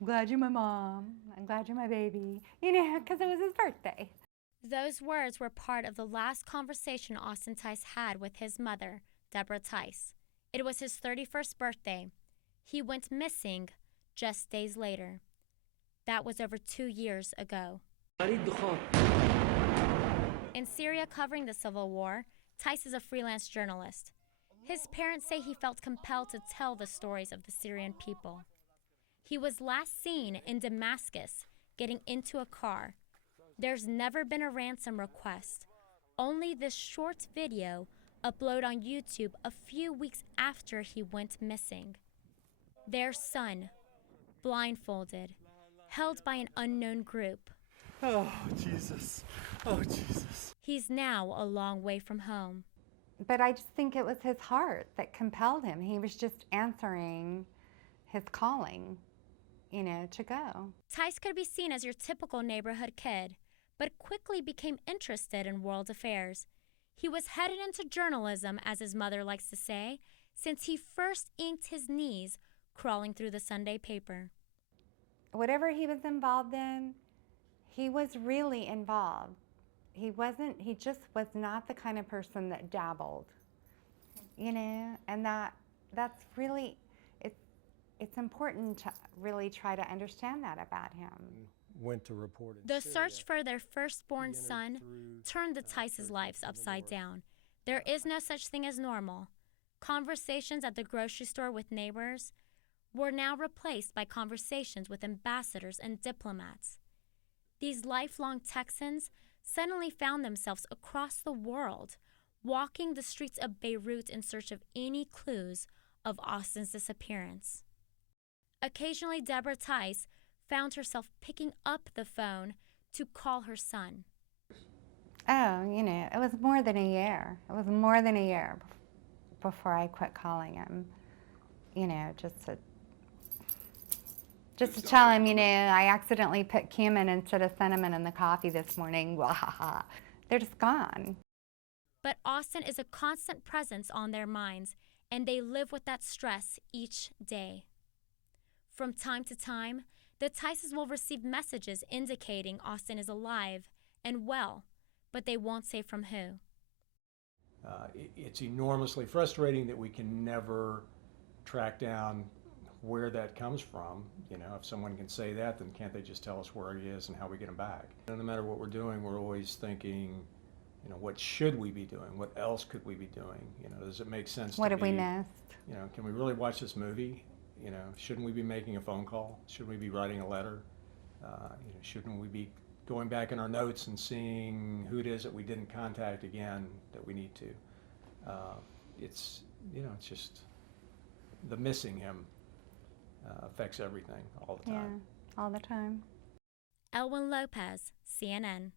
I'm glad you're my mom. I'm glad you're my baby. Because it was his birthday. Those words were part of the last conversation Austin Tice had with his mother, Deborah Tice. It was his 31st birthday. He went missing just days later. That was over 2 years ago. In Syria covering the civil war, Tice is a freelance journalist. His parents say he felt compelled to tell the stories of the Syrian people. He was last seen in Damascus getting into a car. There's never been a ransom request. Only this short video uploaded on YouTube a few weeks after he went missing. Their son, blindfolded, held by an unknown group. Oh, Jesus. Oh, Jesus. He's now a long way from home. But I just think it was his heart that compelled him. He was just answering his calling, to go. Tice could be seen as your typical neighborhood kid, but quickly became interested in world affairs. He was headed into journalism, as his mother likes to say, since he first inked his knees crawling through the Sunday paper. Whatever he was involved in, he was really involved. He just was not the kind of person that dabbled, and that's really, it's important to really try to understand that about him. Went to report in The Syria. search for their firstborn son turned the Tice's lives upside down. There is no such thing as normal. Conversations at the grocery store with neighbors were now replaced by conversations with ambassadors and diplomats. These lifelong Texans suddenly found themselves across the world, walking the streets of Beirut in search of any clues of Austin's disappearance. Occasionally, Deborah Tice found herself picking up the phone to call her son. Oh, it was more than a year. It was more than a year before I quit calling him, just to tell him, I accidentally put cumin instead of cinnamon in the coffee this morning. They're just gone. But Austin is a constant presence on their minds, and they live with that stress each day. From time to time, the Tices will receive messages indicating Austin is alive and well, but they won't say from who. It's enormously frustrating that we can never track down where that comes from. If someone can say that, then can't they just tell us where he is and how we get him back? No matter what we're doing, we're always thinking, what should we be doing? What else could we be doing? Does it make sense What to have we missed? Can we really watch this movie? Shouldn't we be making a phone call? Shouldn't we be writing a letter? Shouldn't we be going back in our notes and seeing who it is that we didn't contact again that we need to? It's just the missing him affects everything all the time. Yeah, all the time. Elwyn Lopez, CNN.